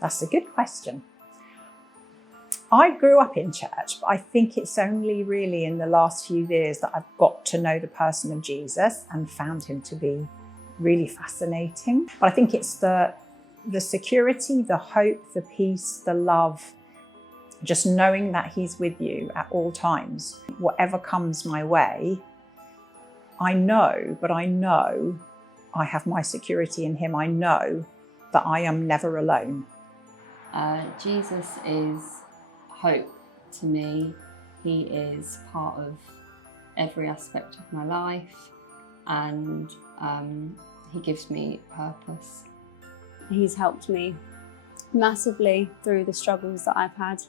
That's a good question. I grew up in church, but I think it's only really in the last few years that I've got to know the person of Jesus and found him to be really fascinating. But I think it's the security, the hope, the peace, the love, just knowing that he's with you at all times. Whatever comes my way, I know I have my security in him. I know that I am never alone. Jesus is hope to me. He is part of every aspect of my life, and he gives me purpose. He's helped me massively through the struggles that I've had,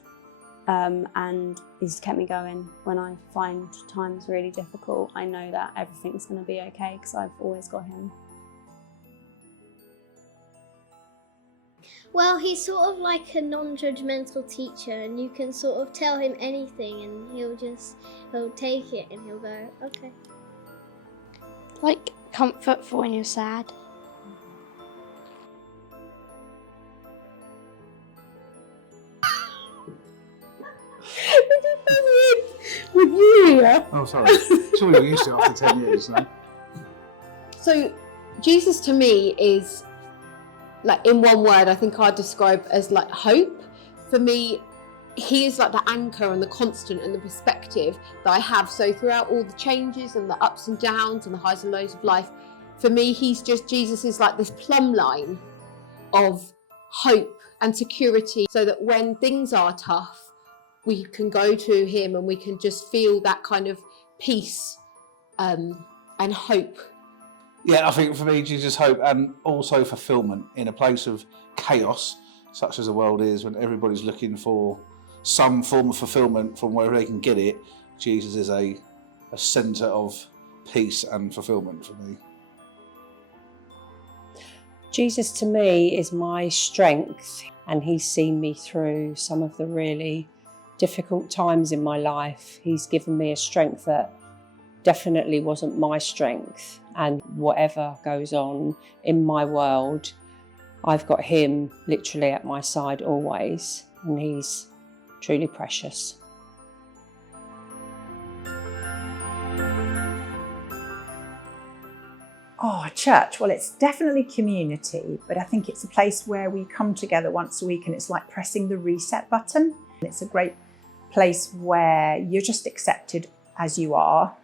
and he's kept me going when I find times really difficult. I know that everything's going to be okay because I've always got him. Well, he's sort of like a non-judgmental teacher, and you can sort of tell him anything and he'll take it and he'll go, okay. Like comfort for when you're sad. With you? Oh, sorry. Sure, you're used to it after 10 years now. So, Jesus to me is, like, in one word, I think I'd describe as like hope. For me, he is like the anchor and the constant and the perspective that I have. So throughout all the changes and the ups and downs and the highs and lows of life, for me, Jesus is like this plumb line of hope and security, so that when things are tough, we can go to him and we can just feel that kind of peace and hope. Yeah, I think for me, Jesus' hope and also fulfilment in a place of chaos, such as the world is, when everybody's looking for some form of fulfilment from wherever they can get it. Jesus is a centre of peace and fulfilment for me. Jesus to me is my strength, and he's seen me through some of the really difficult times in my life. He's given me a strength that definitely wasn't my strength, and whatever goes on in my world, I've got him literally at my side always, and he's truly precious. Oh, church, well, it's definitely community, but I think it's a place where we come together once a week and it's like pressing the reset button. It's a great place where you're just accepted as you are,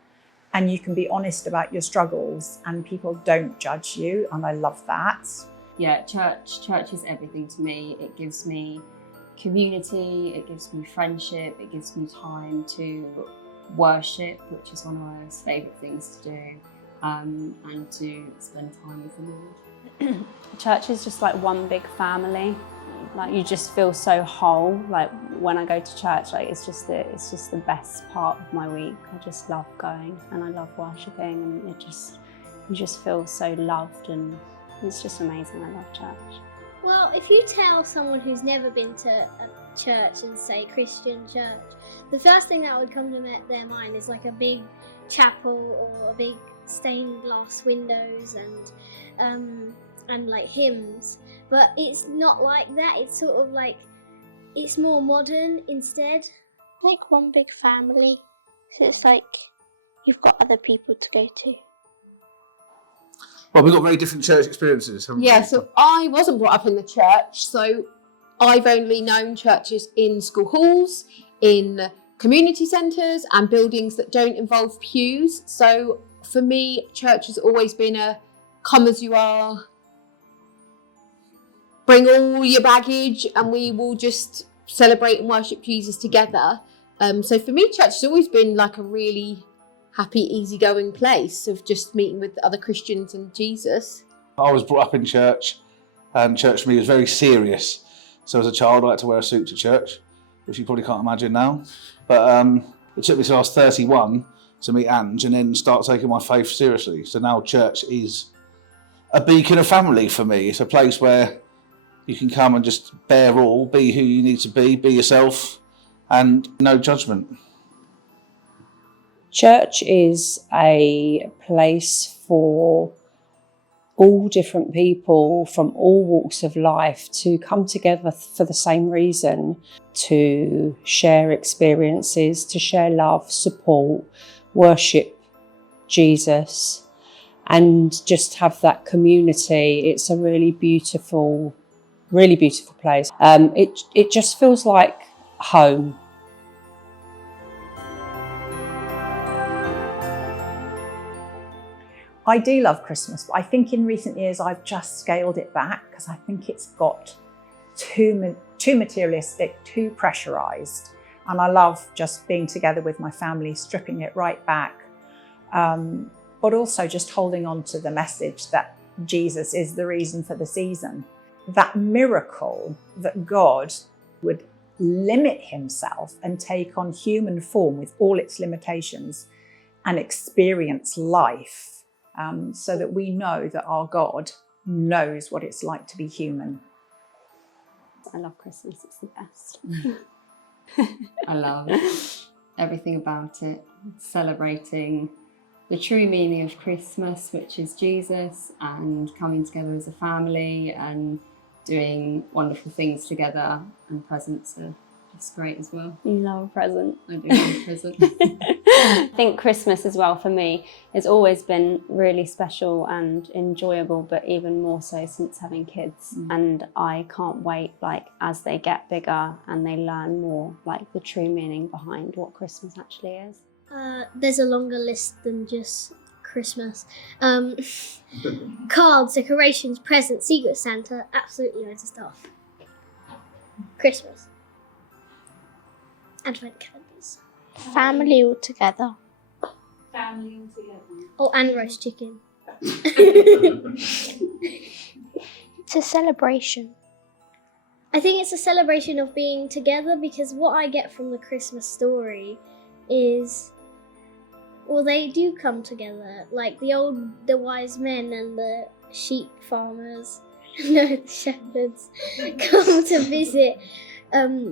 and you can be honest about your struggles and people don't judge you, and I love that. Yeah, church is everything to me. It gives me community, it gives me friendship, it gives me time to worship, which is one of my most favourite things to do, and to spend time with the Lord. Church is just like one big family. Like, you just feel so whole. Like, when I go to church, like it's just the best part of my week. I just love going and I love worshipping, and you just feel so loved, and it's just amazing. I love church. Well, if you tell someone who's never been to a church and say Christian church, the first thing that would come to their mind is like a big chapel or a big stained glass windows and like hymns. But it's not like that. It's sort of like, it's more modern instead. Like one big family. So it's like you've got other people to go to. Well, we've got very different church experiences, haven't we? Yeah, so I wasn't brought up in the church, so I've only known churches in school halls, in community centres and buildings that don't involve pews. So for me, church has always been a come as you are, bring all your baggage and we will just celebrate and worship Jesus together. So for me, church has always been like a really happy, easygoing place of just meeting with other Christians and Jesus. I was brought up in church, and church for me was very serious. So as a child, I had to wear a suit to church, which you probably can't imagine now. But it took me till I was 31 to meet Ange and then start taking my faith seriously. So now church is a beacon of family for me. It's a place where you can come and just bear all, be who you need to be yourself, and no judgment. Church is a place for all different people from all walks of life to come together for the same reason, to share experiences, to share love, support, worship Jesus, and just have that community. It's a really beautiful place. It just feels like home. I do love Christmas, but I think in recent years I've just scaled it back because I think it's got too materialistic, too pressurised. And I love just being together with my family, stripping it right back, but also just holding on to the message that Jesus is the reason for the season. That miracle that God would limit himself and take on human form with all its limitations and experience life. So that we know that our God knows what it's like to be human. I love Christmas, it's the best. I love everything about it, celebrating the true meaning of Christmas, which is Jesus, and coming together as a family and doing wonderful things together, and presents are just great as well. You love a present. I do love a present. I think Christmas as well for me has always been really special and enjoyable, but even more so since having kids. And I can't wait, like, as they get bigger and they learn more, like the true meaning behind what Christmas actually is. There's a longer list than just Christmas. Cards, decorations, presents, Secret Santa, absolutely loads of stuff. Christmas. Advent calendars. Family all together. Family all together. Oh, and roast chicken. It's a celebration. I think it's a celebration of being together, because what I get from the Christmas story is, well, they do come together, like the wise men and the sheep farmers, no, the shepherds, come to visit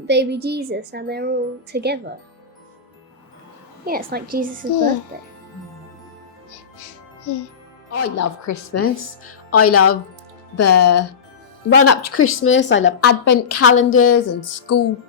baby Jesus, and they're all together. Yeah, it's like Jesus' birthday. Yeah. I love Christmas. I love the run up to Christmas. I love advent calendars and school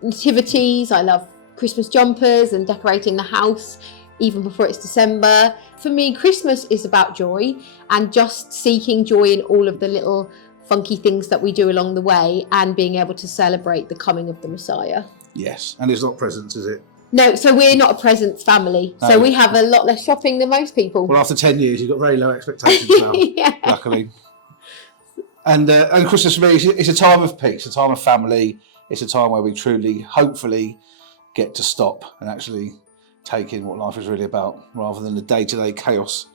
nativities. I love Christmas jumpers and decorating the house even before it's December. For me, Christmas is about joy and just seeking joy in all of the little funky things that we do along the way, and being able to celebrate the coming of the Messiah. Yes, and it's not presents, is it? No, so we're not a presents family. So we have a lot less shopping than most people. Well, after 10 years, you've got very low expectations now, Yeah. luckily. And Christmas for me, it's a time of peace, a time of family. It's a time where we truly, hopefully, get to stop and actually take in what life is really about, rather than the day-to-day chaos.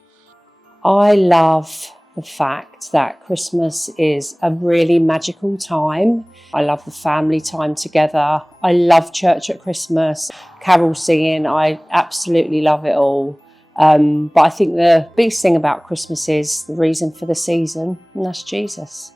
I love the fact that Christmas is a really magical time. I love the family time together. I love church at Christmas, carol singing. I absolutely love it all. But I think the biggest thing about Christmas is the reason for the season, and that's Jesus.